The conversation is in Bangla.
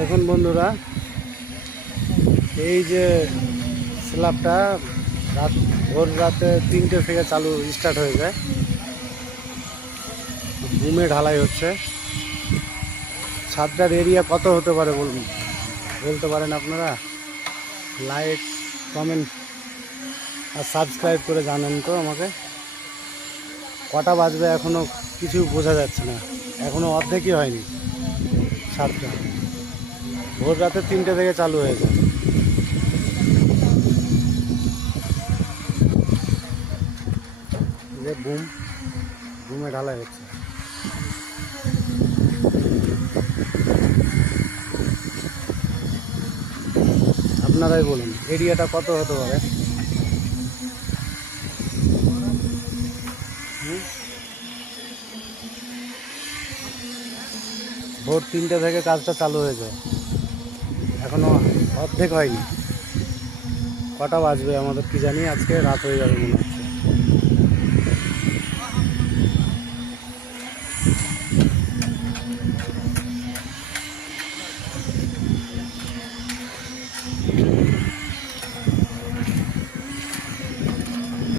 দেখুন বন্ধুরা, এই যে স্ল্যাবটা ভোর রাতে 3টে থেকে স্টার্ট হয়ে যায়। বুমে ঢালাই হচ্ছে। ছাদটার এরিয়া কত হতে পারে বলতে পারেন আপনারা? লাইক, কমেন্ট আর সাবস্ক্রাইব করে জানান তো আমাকে। কটা বাজবে এখনও কিছু বোঝা যাচ্ছে না, এখনও অর্ধেকই হয়নি। ছাদটা ভোর রাতে 3টে থেকে চালু হয়ে যায়। যে বুমে ঢালাই হচ্ছে। আপনারাই বলুন এরিয়াটা কত হতে পারে। ভোর 3টে থেকে কাজটা চালু হয়ে যায়, এখনো অর্ধেক হয়নি। কটা বাজবে আমাদের কি জানি, আজকে রাত হয়ে যাবে মনে হচ্ছে।